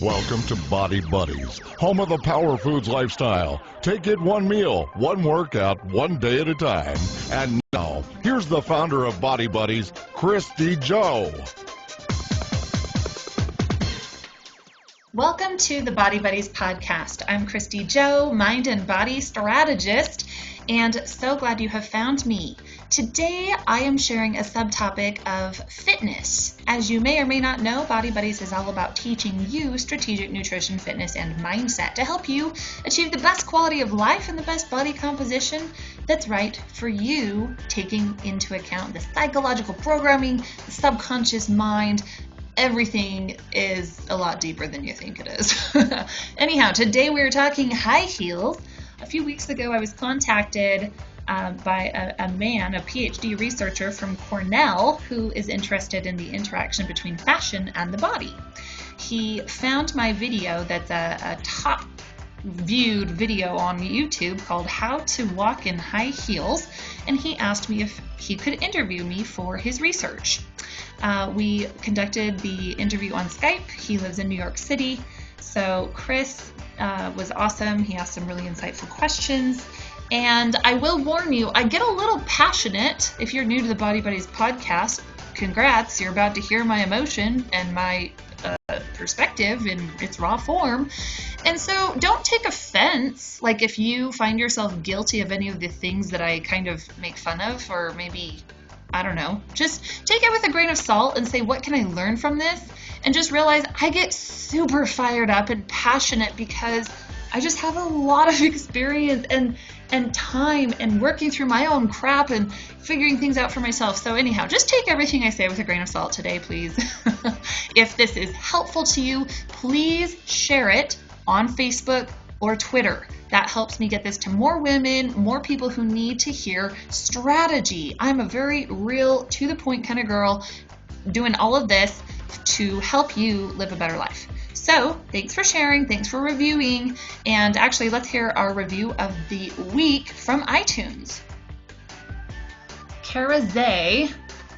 Welcome to Body Buddies, home of the Power Foods lifestyle. Take it one meal, one workout, one day at a time. And now, here's the founder of Body Buddies, Kristy Jo. Welcome to the Body Buddies podcast. I'm Kristy Jo, mind and body strategist, and so glad you have found me. Today, I am sharing a subtopic of fitness. As you may or may not know, Body Buddies is all about teaching you strategic nutrition, fitness, and mindset to help you achieve the best quality of life and the best body composition that's right for you, taking into account the psychological programming, the subconscious mind. Everything is a lot deeper than you think it is. Anyhow, today we're talking high heels. A few weeks ago, I was contacted by a man, a PhD researcher from Cornell, who is interested in the interaction between fashion and the body. He found my video that's a top viewed video on YouTube called How to Walk in High Heels, and he asked me if he could interview me for his research. We conducted the interview on Skype. He lives in New York City. So Chris was awesome. He asked some really insightful questions. And I will warn you, I get a little passionate. If you're new to the Body Buddies podcast, congrats. You're about to hear my emotion and my perspective in its raw form. And so don't take offense. Like if you find yourself guilty of any of the things that I kind of make fun of, or maybe I don't know, just take it with a grain of salt and say, what can I learn from this? And just realize I get super fired up and passionate because I just have a lot of experience and time and working through my own crap and figuring things out for myself. So anyhow, just take everything I say with a grain of salt today, please. If this is helpful to you, please share it on Facebook or Twitter. That helps me get this to more women, more people who need to hear strategy. I'm a very real, to the point kind of girl doing all of this to help you live a better life. So thanks for sharing, thanks for reviewing, and actually let's hear our review of the week from iTunes. Kara Zay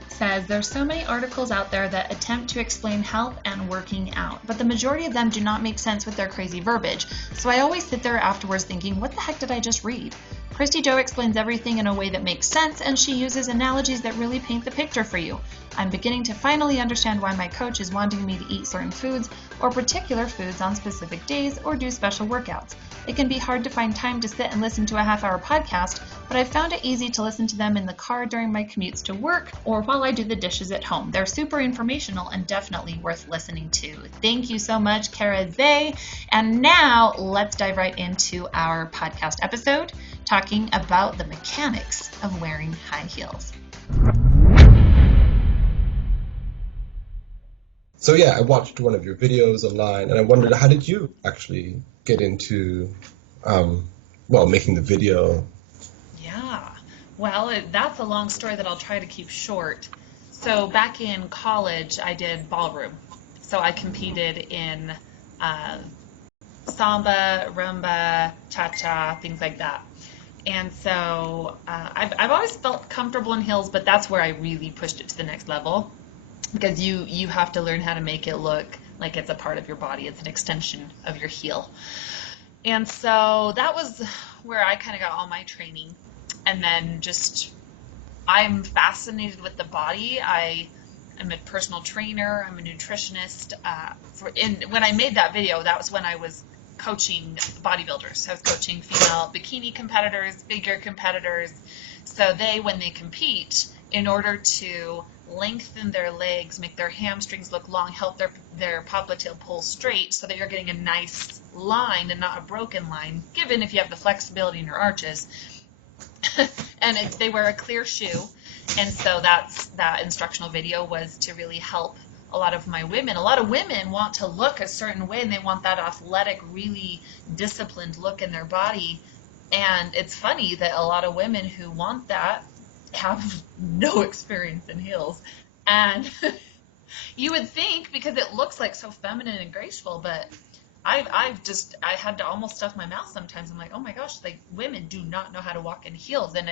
says, there's so many articles out there that attempt to explain health and working out, but the majority of them do not make sense with their crazy verbiage. So I always sit there afterwards thinking, what the heck did I just read? Kristy Jo explains everything in a way that makes sense, and she uses analogies that really paint the picture for you. I'm beginning to finally understand why my coach is wanting me to eat certain foods or particular foods on specific days or do special workouts. It can be hard to find time to sit and listen to a half-hour podcast, but I've found it easy to listen to them in the car during my commutes to work or while I do the dishes at home. They're super informational and definitely worth listening to. Thank you so much, Kara Zay. And now let's dive right into our podcast episode, talking about the mechanics of wearing high heels. So yeah, I watched one of your videos online, and I wondered, how did you actually get into, making the video? Yeah, well, that's a long story that I'll try to keep short. So back in college, I did ballroom. So I competed in samba, rumba, cha-cha, things like that. And so I've always felt comfortable in heels, but that's where I really pushed it to the next level. Because you have to learn how to make it look like it's a part of your body. It's an extension of your heel. And so that was where I kind of got all my training. And then I'm fascinated with the body. I'm a personal trainer. I'm a nutritionist. When I made that video, that was when I was coaching bodybuilders. I was coaching female bikini competitors, figure competitors. So when they compete, in order to lengthen their legs, make their hamstrings look long, help their popliteal pull straight so that you're getting a nice line and not a broken line, given if you have the flexibility in your arches. And they wear a clear shoe. And so that instructional video was to really help a lot of my women. A lot of women want to look a certain way, and they want that athletic, really disciplined look in their body. And it's funny that a lot of women who want that have no experience in heels. And you would think, because it looks like so feminine and graceful, but I had to almost stuff my mouth sometimes. I'm like, oh my gosh, like women do not know how to walk in heels. And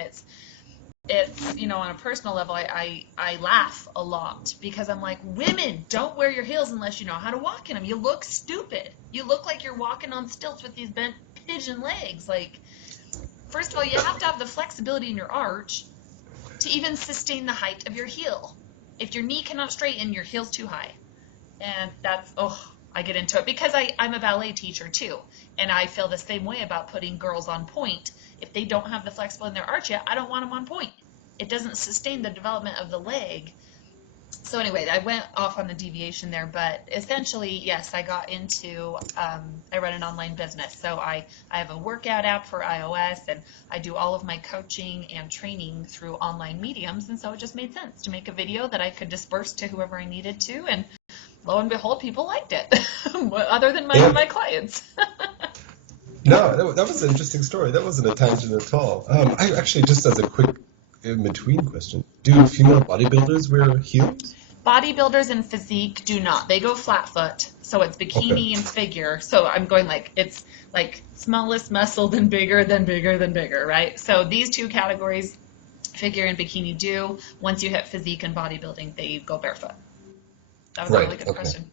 it's, on a personal level, I laugh a lot because I'm like, women, don't wear your heels unless you know how to walk in them. You look stupid. You look like you're walking on stilts with these bent pigeon legs. Like, first of all, you have to have the flexibility in your arch to even sustain the height of your heel. If your knee cannot straighten, your heel's too high. And that's, I get into it because I'm a ballet teacher too. And I feel the same way about putting girls on point. If they don't have the flexibility in their arch yet, I don't want them on point. It doesn't sustain the development of the leg. So anyway, I went off on a deviation there, but essentially, yes, I got into, I run an online business. So I have a workout app for iOS, and I do all of my coaching and training through online mediums. And so it just made sense to make a video that I could disperse to whoever I needed to. And lo and behold, people liked it, other than my clients. No, that was an interesting story. That wasn't a tangent at all. I actually, just as a quick in-between question, do female bodybuilders wear heels? Bodybuilders and physique do not. They go flat foot, so it's bikini and figure. So I'm going it's like smallest muscle, then bigger, then bigger, then bigger, right? So these two categories, figure and bikini, do. Once you hit physique and bodybuilding, they go barefoot. That was a really good question.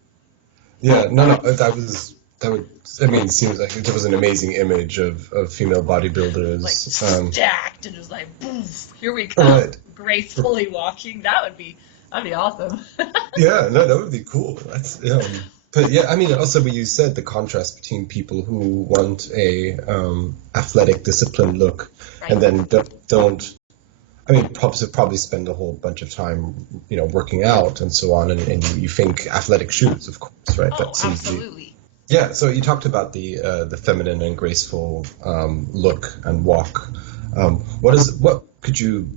Yeah, no, it seems like it was an amazing image of female bodybuilders. Like stacked and just like, poof, here we come, gracefully walking. That'd be awesome. Yeah, no, that would be cool. That's, but yeah, also when you said the contrast between people who want a athletic, disciplined look, and then don't. Probably spend a whole bunch of time, working out and so on, and you think athletic shoes, of course, right? Oh, absolutely. Yeah, so you talked about the feminine and graceful look and walk. What could you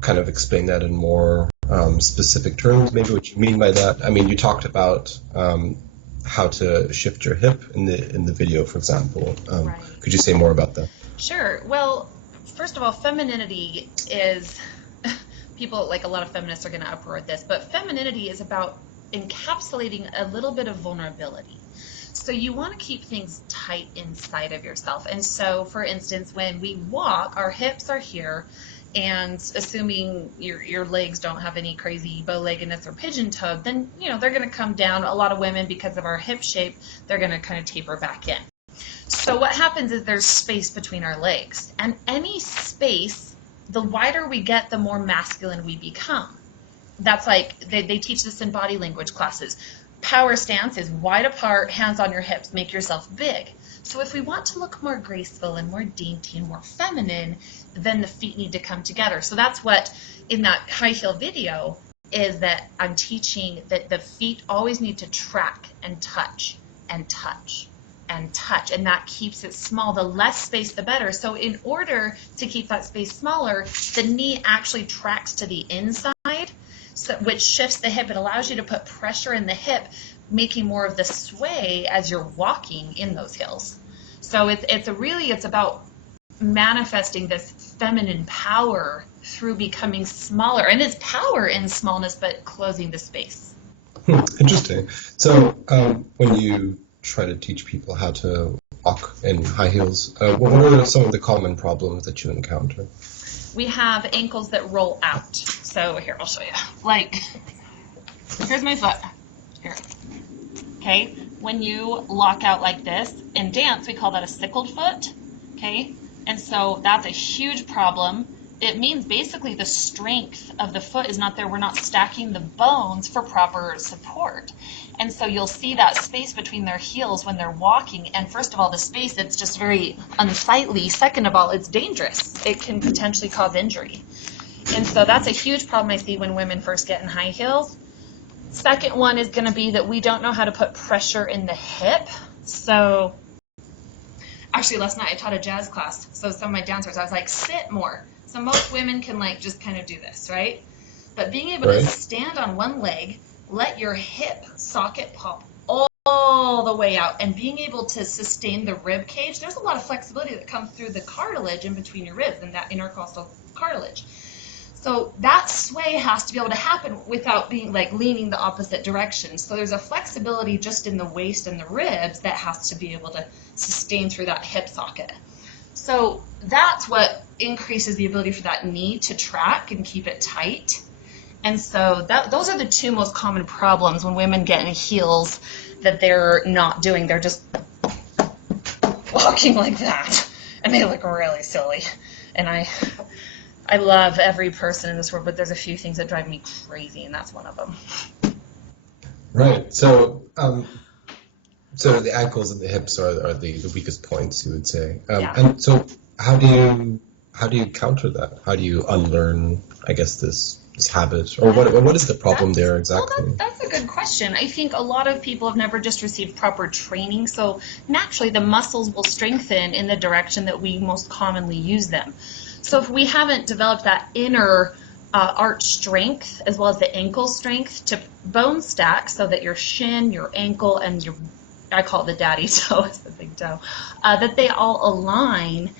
kind of explain that in more specific terms? Maybe what you mean by that. You talked about how to shift your hip in the video, for example. Right. Could you say more about that? Sure. Well, first of all, femininity is, people, like a lot of feminists are going to uproar at this, but femininity is about encapsulating a little bit of vulnerability. So you want to keep things tight inside of yourself. And so, for instance, when we walk, our hips are here, and assuming your legs don't have any crazy bow-leggedness or pigeon-toed, then, they're going to come down. A lot of women, because of our hip shape, they're going to kind of taper back in. So what happens is there's space between our legs, and any space, the wider we get, the more masculine we become. That's like, they teach this in body language classes. Power stance is wide apart, hands on your hips, make yourself big. So if we want to look more graceful and more dainty and more feminine, then the feet need to come together. So that's what, in that high heel video, is that I'm teaching that the feet always need to track and touch and touch and touch, and that keeps it small. The less space, the better. So in order to keep that space smaller, the knee actually tracks to the inside, which shifts the hip. It allows you to put pressure in the hip, making more of the sway as you're walking in those heels. So it's about manifesting this feminine power through becoming smaller, and it's power in smallness, but closing the space. Interesting. So when you try to teach people how to walk in high heels, what are some of the common problems that you encounter? We have ankles that roll out. So here, I'll show you. Like, here's my foot. Here. Okay? When you lock out like this, in dance, we call that a sickled foot. Okay? And so that's a huge problem. It means basically the strength of the foot is not there. We're not stacking the bones for proper support. And so you'll see that space between their heels when they're walking. And first of all, the space, it's just very unsightly. Second of all, it's dangerous. It can potentially cause injury. And so that's a huge problem I see when women first get in high heels. Second one is going to be that we don't know how to put pressure in the hip. So actually last night I taught a jazz class. So some of my dancers, I was like, sit more. So most women can just kind of do this, right? But being able to stand on one leg, let your hip socket pop all the way out, and being able to sustain the rib cage. There's a lot of flexibility that comes through the cartilage in between your ribs and that intercostal cartilage. So that sway has to be able to happen without being leaning the opposite direction. So there's a flexibility just in the waist and the ribs that has to be able to sustain through that hip socket. So that's what increases the ability for that knee to track and keep it tight. And so those are the two most common problems when women get in heels that they're not doing. They're just walking like that, and they look really silly. And I love every person in this world, but there's a few things that drive me crazy, and that's one of them. Right. So the ankles and the hips are the weakest points, you would say. Yeah. And so how do you counter that? How do you unlearn, I guess, this habit? Or what is the problem there exactly? Well, that's a good question. I think a lot of people have never just received proper training, so naturally the muscles will strengthen in the direction that we most commonly use them. So if we haven't developed that inner arch strength as well as the ankle strength to bone stack so that your shin, your ankle, and your, I call it the daddy toe, it's the big toe, that they all align,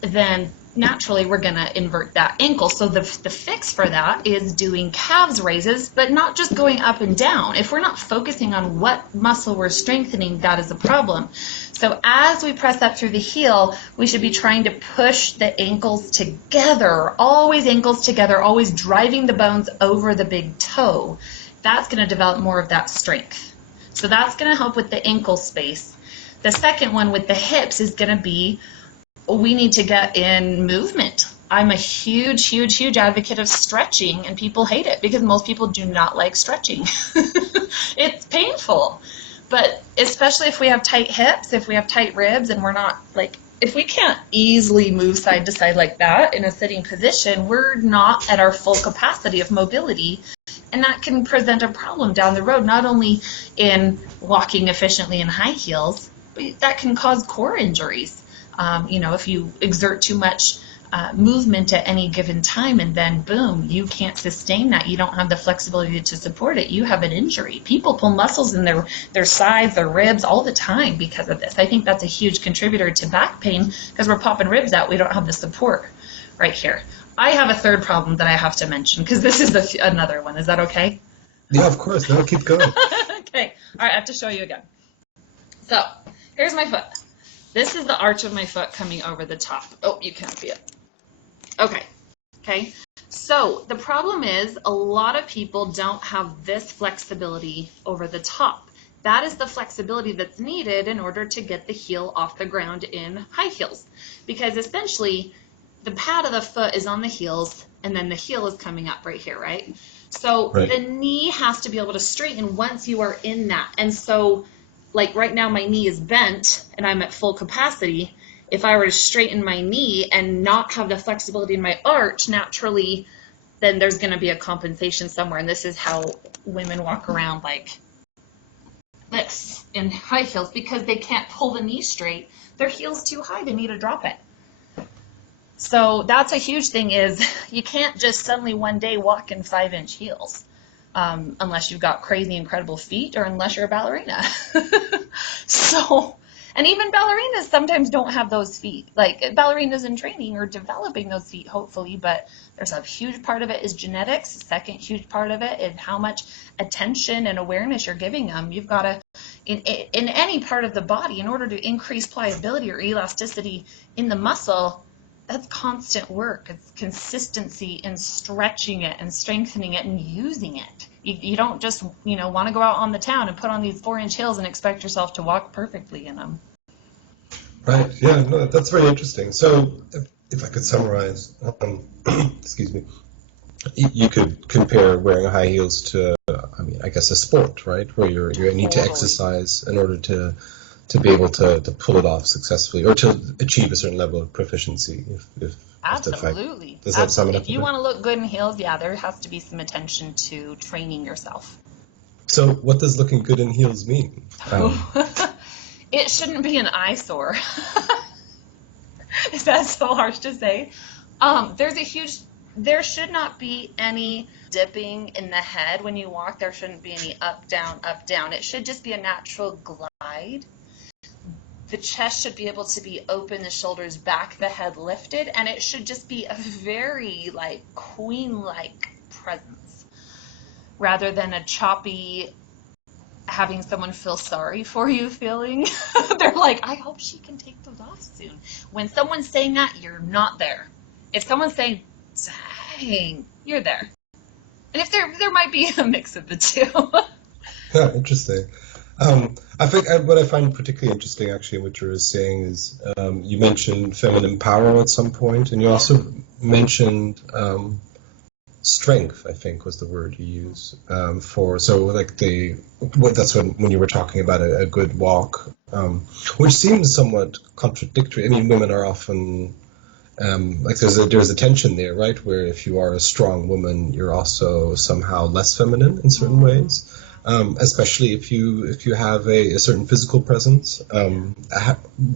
then naturally we're going to invert that ankle. So the fix for that is doing calves raises, but not just going up and down. If we're not focusing on what muscle we're strengthening, that is a problem. So as we press up through the heel, we should be trying to push the ankles together, always ankles together, always driving the bones over the big toe. That's going to develop more of that strength. So that's going to help with the ankle space. The second one with the hips is going to be, we need to get in movement. I'm a huge, huge, huge advocate of stretching, and people hate it because most people do not like stretching. It's painful. But especially if we have tight hips, if we have tight ribs, and we're not, like, if we can't easily move side to side like that in a sitting position, we're not at our full capacity of mobility. And that can present a problem down the road, not only in walking efficiently in high heels, but that can cause core injuries. If you exert too much movement at any given time, and then boom, you can't sustain that. You don't have the flexibility to support it. You have an injury. People pull muscles in their sides, their ribs all the time because of this. I think that's a huge contributor to back pain because we're popping ribs out. We don't have the support right here. I have a third problem that I have to mention because this is another one. Is that okay? Yeah, of course. No, keep going. Okay. All right, I have to show you again. So here's my foot. This is the arch of my foot coming over the top. Oh, you can't see it. Okay. So the problem is a lot of people don't have this flexibility over the top. That is the flexibility that's needed in order to get the heel off the ground in high heels. Because essentially, the pad of the foot is on the heels, and then the heel is coming up right here, right? So the knee has to be able to straighten once you are in that. And so, like right now my knee is bent and I'm at full capacity. If I were to straighten my knee and not have the flexibility in my arch naturally, then there's going to be a compensation somewhere. And this is how women walk around like this in high heels because they can't pull the knee straight. Their heel's too high. They need to drop it. So that's a huge thing is you can't just suddenly one day walk in 5-inch heels. Unless you've got crazy incredible feet or unless you're a ballerina. And even ballerinas sometimes don't have those feet. Like ballerinas in training are developing those feet hopefully, but there's a huge part of it is genetics. The second huge part of it is how much attention and awareness you're giving them. You've got to, in any part of the body, in order to increase pliability or elasticity in the muscle, that's constant work. It's consistency in stretching it and strengthening it and using it. You don't just, want to go out on the town and put on these 4-inch heels and expect yourself to walk perfectly in them. Right. Yeah. No, that's very interesting. So, if I could summarize, excuse me, you could compare wearing high heels to, I guess a sport, right, where you need to exercise in order to be able to pull it off successfully or to achieve a certain level of proficiency. Absolutely. Does that sum it up? If you want to look good in heels, yeah, there has to be some attention to training yourself. So what does looking good in heels mean? It shouldn't be an eyesore. Is that so harsh to say? There should not be any dipping in the head when you walk. There shouldn't be any up, down. It should just be a natural glide. The chest should be able to be open, the shoulders back, the head lifted, and it should just be a very queen-like presence rather than a choppy, having someone feel sorry for you feeling. They're like, I hope she can take those off soon. When someone's saying that, you're not there. if someone's saying, dang, you're there. And if there might be a mix of the two. Yeah, interesting. I think what I find particularly interesting, actually, in what you were saying is you mentioned feminine power at some point, and you also mentioned strength, I think was the word you used so like that's when you were talking about a good walk, which seems somewhat contradictory. I mean, women are often like there's a tension there, right? Where if you are a strong woman, you're also somehow less feminine in certain ways. Especially if you have a certain physical presence. Do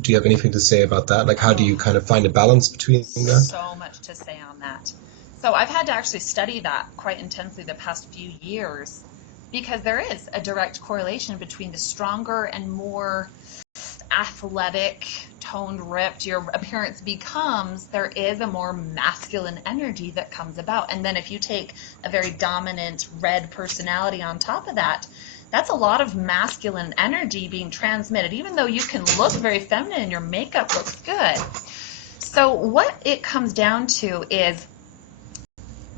you have anything to say about that? Like, how do you kind of find a balance between that? So much to say on that. So I've had to actually study that quite intensely the past few years, because there is a direct correlation between the stronger and more athletic, toned, ripped your appearance becomes, there is a more masculine energy that comes about. And then if you take a very dominant red personality on top of that, that's a lot of masculine energy being transmitted, even though you can look very feminine and your makeup looks good. So what it comes down to is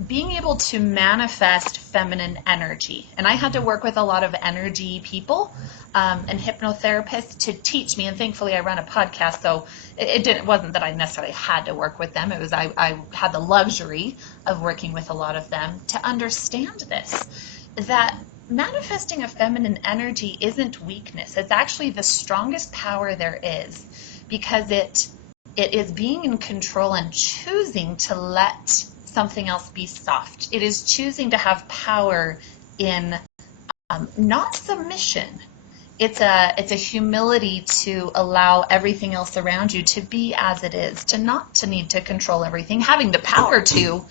being able to manifest feminine energy. And I had to work with a lot of energy people and hypnotherapists to teach me. And thankfully, I run a podcast, so it wasn't that I necessarily had to work with them. It was I had the luxury of working with a lot of them to understand this, that manifesting a feminine energy isn't weakness. It's actually the strongest power there is, because it is being in control and choosing to let something else be soft. It is choosing to have power in not submission. It's a humility to allow everything else around you to be as it is, to not to need to control everything, having the power to,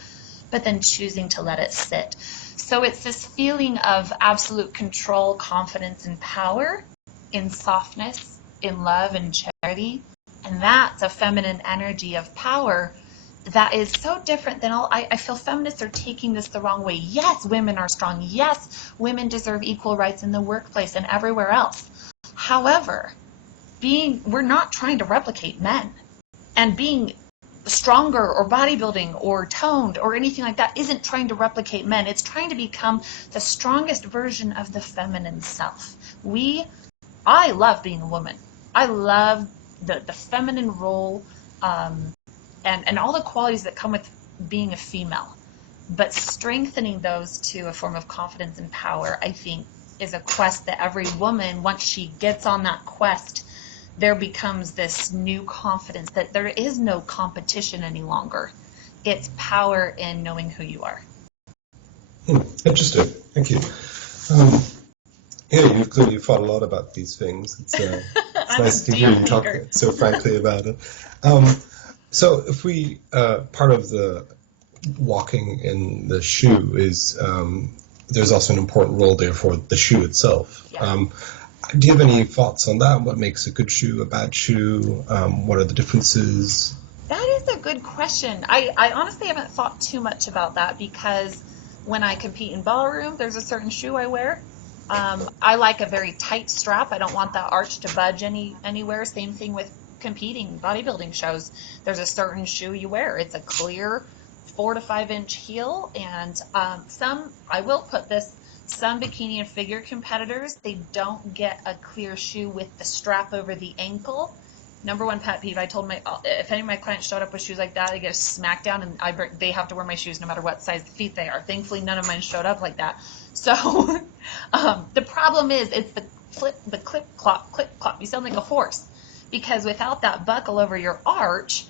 but then choosing to let it sit. So it's this feeling of absolute control, confidence, and power in softness, in love and charity. And that's a feminine energy of power that is so different than all. I feel feminists are taking this the wrong way. Yes, women are strong. Yes, women deserve equal rights in the workplace and everywhere else. However, we're not trying to replicate men. And being stronger or bodybuilding or toned or anything like that isn't trying to replicate men. It's trying to become the strongest version of the feminine self. I love being a woman. I love the feminine role, and all the qualities that come with being a female. But strengthening those to a form of confidence and power, I think, is a quest that every woman, once she gets on that quest, there becomes this new confidence that there is no competition any longer. It's power in knowing who you are. Interesting. Thank you. Yeah, you've clearly thought a lot about these things. It's nice to hear you talk so frankly about it. So if we, part of the walking in the shoe is, there's also an important role there for the shoe itself. Yeah. Do you have any thoughts on that? What makes a good shoe a bad shoe? What are the differences? That is a good question. I honestly haven't thought too much about that, because when I compete in ballroom, there's a certain shoe I wear. I like a very tight strap. I don't want that arch to budge anywhere. Same thing with competing bodybuilding shows. There's a certain shoe you wear. It's a clear 4 to 5 inch heel, and I will put this, some bikini and figure competitors, they don't get a clear shoe with the strap over the ankle. Number one pet peeve. I told if any of my clients showed up with shoes like that, they get a smack down, and they have to wear my shoes no matter what size feet they are. Thankfully, none of mine showed up like that. So the problem is, it's the clip clop. You sound like a horse, because without that buckle over your arch,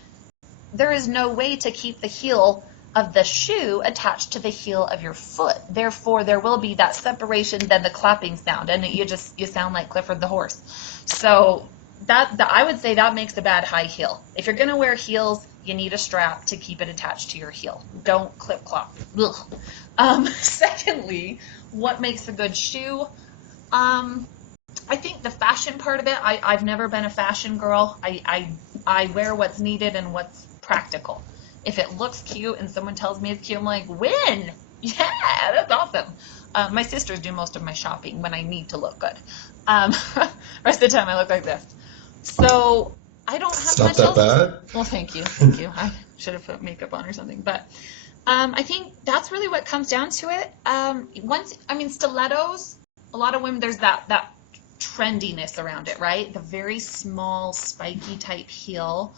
there is no way to keep the heel of the shoe attached to the heel of your foot. Therefore, there will be that separation, then the clapping sound, and you sound like Clifford the horse. So that I would say that makes a bad high heel. If you're gonna wear heels, you need a strap to keep it attached to your heel. Don't clip clop. Secondly, what makes a good shoe? I think the fashion part of it. I've never been a fashion girl. I wear what's needed and what's practical. If it looks cute and someone tells me it's cute, I'm like, win! Yeah, that's awesome. My sisters do most of my shopping when I need to look good. Rest of the time I look like this. So I don't have It's not much that else. bad. Well, thank you. Thank you. I should have put makeup on or something. But I think that's really what comes down to it. Stilettos, a lot of women, there's that trendiness around it, right? The very small, spiky type heel.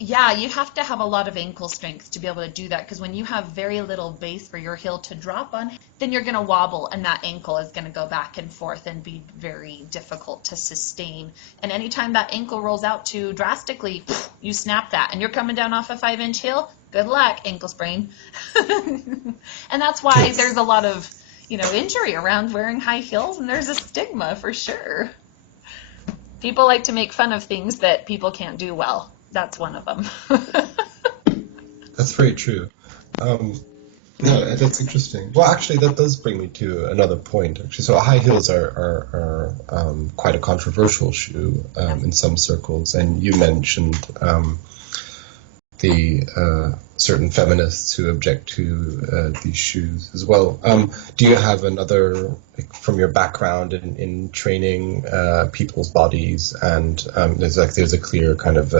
Yeah, you have to have a lot of ankle strength to be able to do that, because when you have very little base for your heel to drop on, then you're going to wobble and that ankle is going to go back and forth and be very difficult to sustain. And anytime that ankle rolls out too drastically, you snap that and you're coming down off a 5-inch heel, good luck, ankle sprain. And that's why there's a lot of, injury around wearing high heels, and there's a stigma for sure. People like to make fun of things that people can't do well. That's one of them. That's very true. No, that's interesting. Well, actually, that does bring me to another point. Actually, so high heels are quite a controversial shoe in some circles, and you mentioned the certain feminists who object to these shoes as well. Do you have another, from your background in training people's bodies, and there's a clear kind of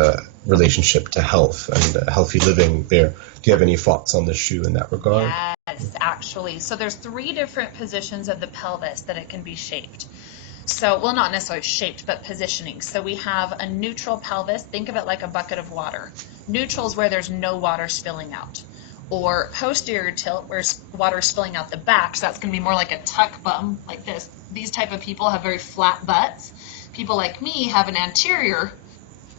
relationship to health and healthy living there. Do you have any thoughts on the shoe in that regard? Yes, actually. So there's 3 different positions of the pelvis that it can be shaped. So, well, not necessarily shaped, but positioning. So we have a neutral pelvis. Think of it like a bucket of water. Neutral is where there's no water spilling out. Or posterior tilt, where water is spilling out the back. So that's going to be more like a tuck bum, like this. These type of people have very flat butts. People like me have an anterior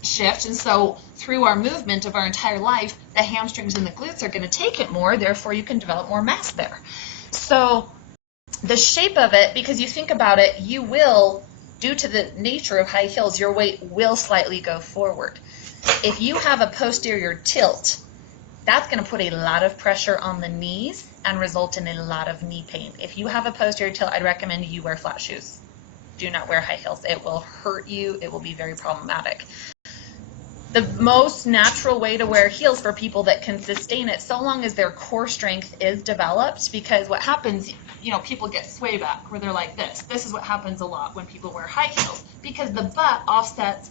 shift, and so through our movement of our entire life, the hamstrings and the glutes are going to take it more. Therefore, you can develop more mass there. So the shape of it, because you think about it, you will, due to the nature of high heels, your weight will slightly go forward. If you have a posterior tilt, that's going to put a lot of pressure on the knees and result in a lot of knee pain. If you have a posterior tilt, I'd recommend you wear flat shoes. Do not wear high heels. It will hurt you. It will be very problematic. The most natural way to wear heels for people that can sustain it, so long as their core strength is developed, because what happens, people get sway back where they're like this. This is what happens a lot when people wear high heels, because the butt offsets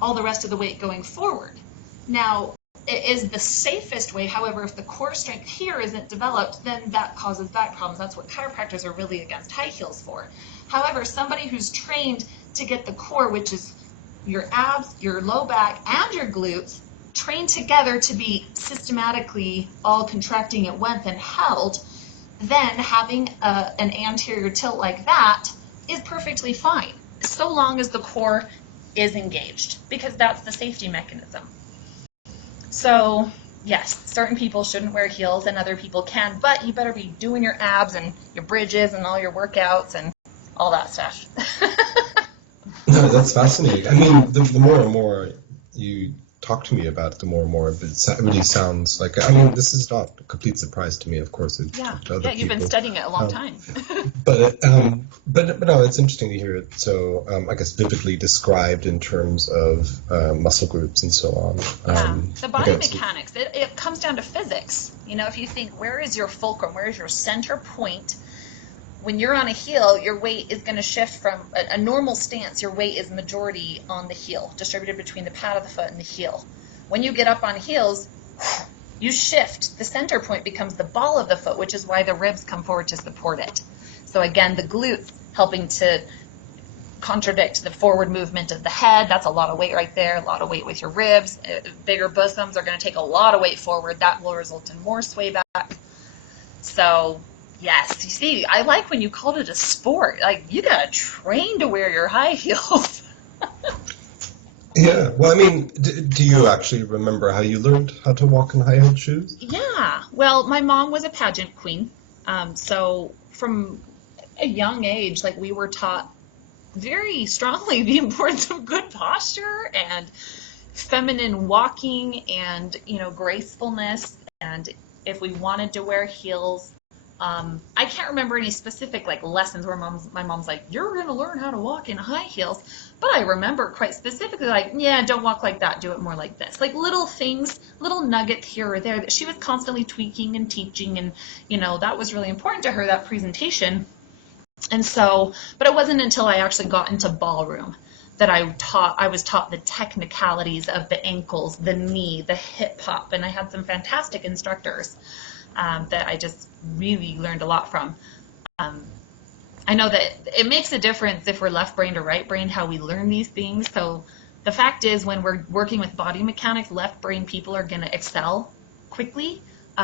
all the rest of the weight going forward. Now, it is the safest way. However, if the core strength here isn't developed, then that causes back problems. That's what chiropractors are really against high heels for. However, somebody who's trained to get the core, which is your abs, your low back, and your glutes, trained together to be systematically all contracting at once and held, then having an anterior tilt like that is perfectly fine, so long as the core is engaged, because that's the safety mechanism. So yes, certain people shouldn't wear heels and other people can, but you better be doing your abs and your bridges and all your workouts and all that stuff. No, that's fascinating. I mean, the more and more you talk to me about it, the more and more it really sounds like, this is not a complete surprise to me, of course. Yeah, you've been studying it a long time. But no, it's interesting to hear it so, I guess, vividly described in terms of muscle groups and so on. The body mechanics, it comes down to physics. If you think, where is your fulcrum, where is your center point? When you're on a heel, your weight is going to shift from a normal stance. Your weight is majority on the heel, distributed between the pad of the foot and the heel. When you get up on heels, you shift. The center point becomes the ball of the foot, which is why the ribs come forward to support it. So again, the glutes helping to contradict the forward movement of the head. That's a lot of weight right there, a lot of weight with your ribs. Bigger bosoms are going to take a lot of weight forward. That will result in more sway back. So yes, you see, I like when you called it a sport. Like, you gotta train to wear your high heels. Yeah, well, do you actually remember how you learned how to walk in high-heeled shoes? Yeah, well, my mom was a pageant queen, so from a young age, we were taught very strongly the importance of good posture and feminine walking and, gracefulness, and if we wanted to wear heels, I can't remember any specific lessons where my mom's like, you're going to learn how to walk in high heels. But I remember quite specifically don't walk like that. Do it more like this. Little things, little nuggets here or there that she was constantly tweaking and teaching. And, that was really important to her, that presentation. And so, but it wasn't until I actually got into ballroom that I was taught the technicalities of the ankles, the knee, the hip hop, and I had some fantastic instructors that I just really learned a lot from. I know that it makes a difference if we're left-brained or right-brained how we learn these things. So the fact is, when we're working with body mechanics, left-brained people are going to excel quickly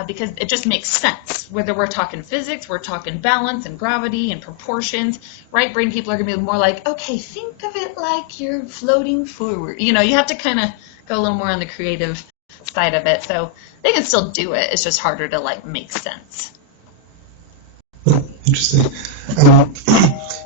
because it just makes sense. Whether we're talking physics, we're talking balance and gravity and proportions, right-brained people are going to be more like, okay, think of it like you're floating forward. You have to kind of go a little more on the creative side of it. So they can still do it. It's just harder to make sense. Interesting.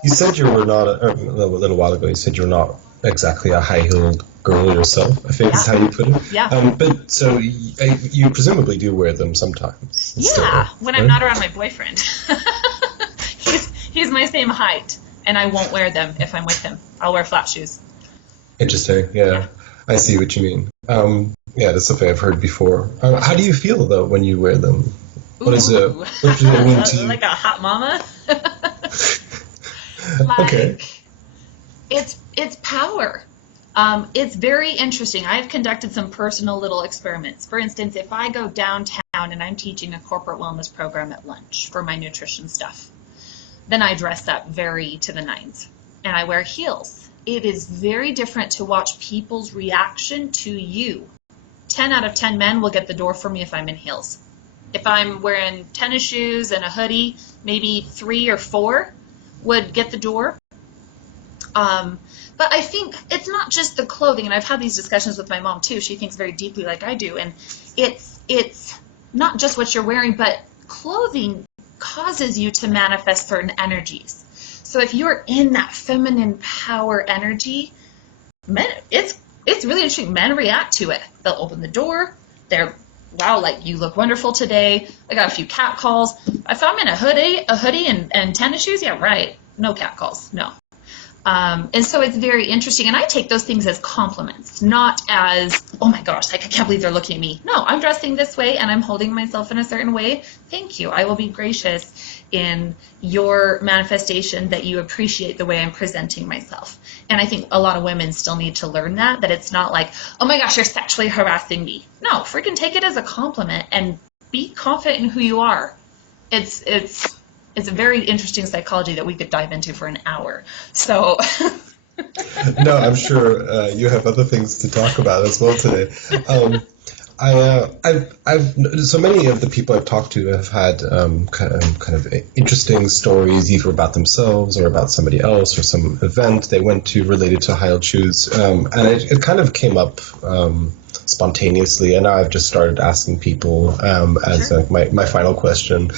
You said you were not, a little while ago, you said you're not exactly a high-heeled girl yourself, I think is how you put it. Yeah. But so you presumably do wear them sometimes. Yeah, when I'm not around my boyfriend. He's my same height, and I won't wear them if I'm with him. I'll wear flat shoes. Interesting, yeah. I see what you mean. Yeah, that's something I've heard before. How do you feel, though, when you wear them? What does it mean to you? Like a hot mama? Okay. It's power. It's very interesting. I've conducted some personal little experiments. For instance, if I go downtown and I'm teaching a corporate wellness program at lunch for my nutrition stuff, then I dress up very to the nines and I wear heels. It is very different to watch people's reaction to you. 10 out of 10 men will get the door for me if I'm in heels. If I'm wearing tennis shoes and a hoodie, maybe 3 or 4 would get the door. But I think it's not just the clothing, and I've had these discussions with my mom too. She thinks very deeply like I do, and it's not just what you're wearing, but clothing causes you to manifest certain energies. So if you're in that feminine power energy, men, it's really interesting. Men react to it. They'll open the door. They're, wow, like, you look wonderful today. I got a few cat calls. If I'm in a hoodie and tennis shoes, yeah, right. No cat calls, no. And so it's very interesting. And I take those things as compliments, not as, oh my gosh, like, I can't believe they're looking at me. No, I'm dressing this way and I'm holding myself in a certain way. Thank you. I will be gracious in your manifestation that you appreciate the way I'm presenting myself. And I think a lot of women still need to learn that it's not like, oh my gosh, you're sexually harassing me. No, freaking take it as a compliment and be confident in who you are. It's a very interesting psychology that we could dive into for an hour. So. No, I'm sure you have other things to talk about as well today. So many of the people I've talked to have had kind of interesting stories, either about themselves or about somebody else or some event they went to related to high-heeled shoes, and it kind of came up spontaneously, and now I've just started asking people as my final question.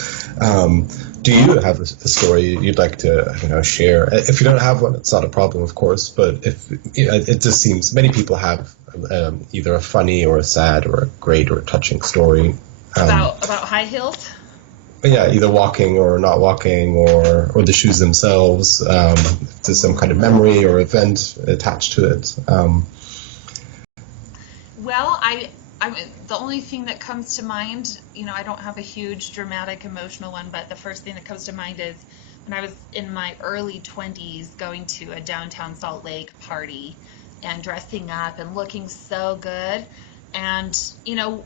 Do you have a story you'd like to share? If you don't have one, it's not a problem, of course. But if it just seems many people have either a funny or a sad or a great or a touching story about high heels. But yeah, either walking or not walking, or the shoes themselves. There's some kind of memory or event attached to it. Well, the only thing that comes to mind, I don't have a huge dramatic emotional one, but the first thing that comes to mind is when I was in my early 20s going to a downtown Salt Lake party and dressing up and looking so good. And,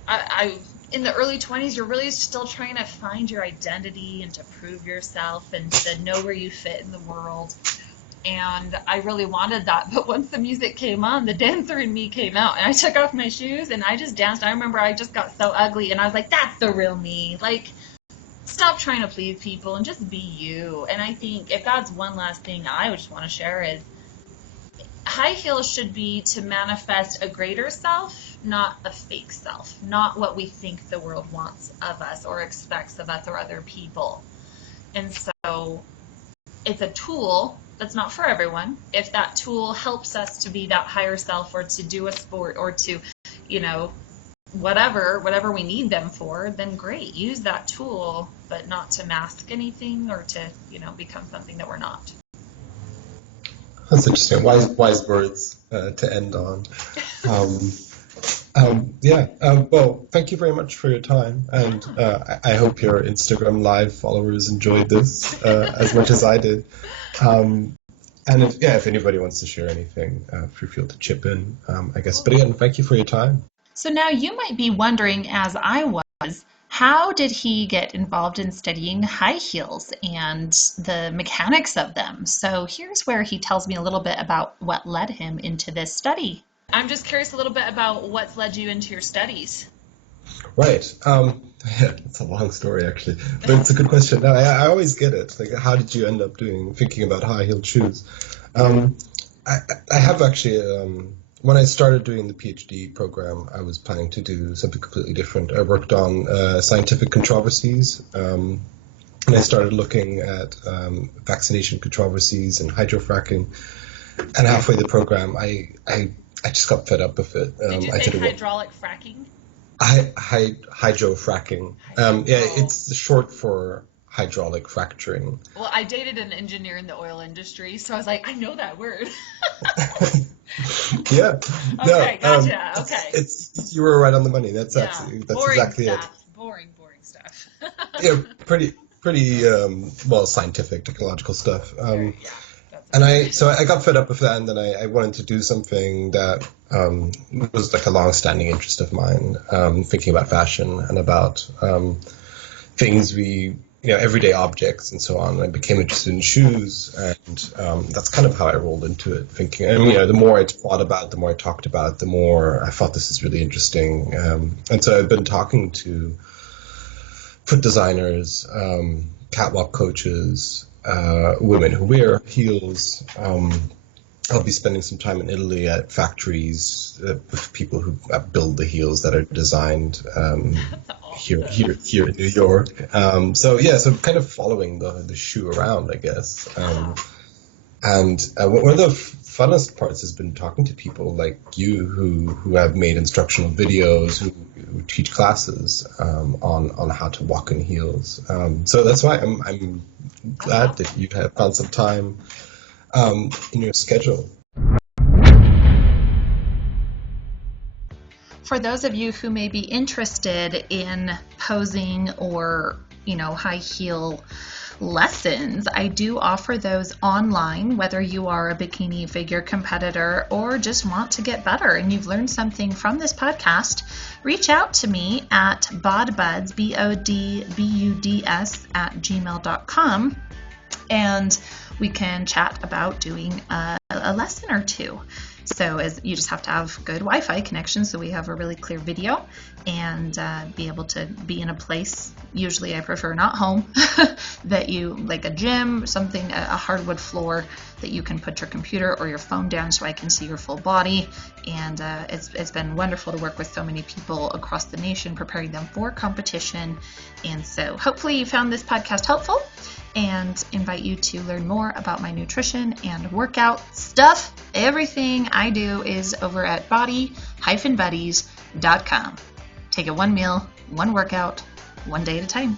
I in the early 20s, you're really still trying to find your identity and to prove yourself and to know where you fit in the world. And I really wanted that. But once the music came on, the dancer in me came out. And I took off my shoes and I just danced. I remember I just got so ugly. And I was like, that's the real me. Like, stop trying to please people and just be you. And I think if that's one last thing I would just want to share is high heels should be to manifest a greater self, not a fake self. Not what we think the world wants of us or expects of us or other people. And so it's a tool that's not for everyone. If that tool helps us to be that higher self or to do a sport or to, whatever we need them for, then great. Use that tool, but not to mask anything or to, become something that we're not. That's interesting. Wise words to end on. Well, thank you very much for your time, and I hope your Instagram Live followers enjoyed this as much as I did. And if anybody wants to share anything, feel to chip in, I guess. But again, thank you for your time. So now you might be wondering, as I was, how did he get involved in studying high heels and the mechanics of them? So here's where he tells me a little bit about what led him into this study. I'm just curious a little bit about what's led you into your studies. Right. It's a long story, actually, but it's a good question. No, I always get it. Like, how did you end up thinking about high-heeled shoes? I have actually, when I started doing the PhD program, I was planning to do something completely different. I worked on scientific controversies, and I started looking at vaccination controversies and hydrofracking. And halfway the program, I just got fed up with it. Did you say hydraulic fracking? Hydrofracking. It's short for hydraulic fracturing. Well, I dated an engineer in the oil industry, so I was like, I know that word. Yeah. Okay, gotcha. Okay. You were right on the money. That's boring exactly stuff. it. Boring stuff. Yeah, pretty scientific, technological stuff. And I got fed up with that, and then I wanted to do something that was like a long-standing interest of mine, thinking about fashion and about things everyday objects and so on. I became interested in shoes, and that's kind of how I rolled into it, thinking, the more I thought about it, the more I talked about it, the more I thought this is really interesting. And so I've been talking to foot designers, catwalk coaches, women who wear heels. I'll be spending some time in Italy at factories with people who build the heels that are designed here in New York. So kind of following the shoe around, I guess. And one of the funnest parts has been talking to people like you who have made instructional videos, who teach classes on how to walk in heels. So that's why I'm glad that you have found some time in your schedule. For those of you who may be interested in posing or, high heel lessons, I do offer those online, whether you are a bikini figure competitor or just want to get better and you've learned something from this podcast. Reach out to me at bodbuds, BODBUDS @gmail.com, and we can chat about doing a lesson or two. So you just have to have good Wi-Fi connection, so we have a really clear video, and be able to be in a place, usually I prefer not home, that you, like a gym, something, a hardwood floor that you can put your computer or your phone down so I can see your full body. And it's been wonderful to work with so many people across the nation, preparing them for competition. And so hopefully you found this podcast helpful, and invite you to learn more about my nutrition and workout stuff. Everything I do is over at body-buddies.com. Take it one meal, one workout, one day at a time.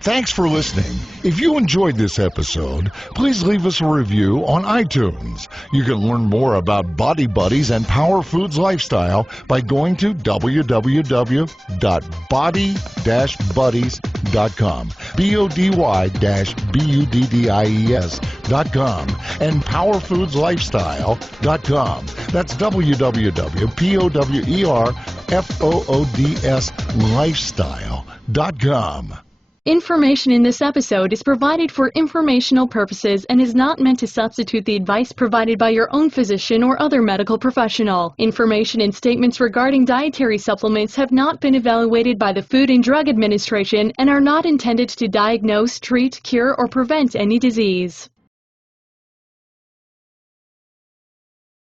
Thanks for listening. If you enjoyed this episode, please leave us a review on iTunes. You can learn more about Body Buddies and Power Foods Lifestyle by going to www.body-buddies.com, BODY-BUDDIES.com, and powerfoodslifestyle.com. That's www.powerfoodslifestyle.com. Information in this episode is provided for informational purposes and is not meant to substitute the advice provided by your own physician or other medical professional. Information and statements regarding dietary supplements have not been evaluated by the Food and Drug Administration and are not intended to diagnose, treat, cure, or prevent any disease.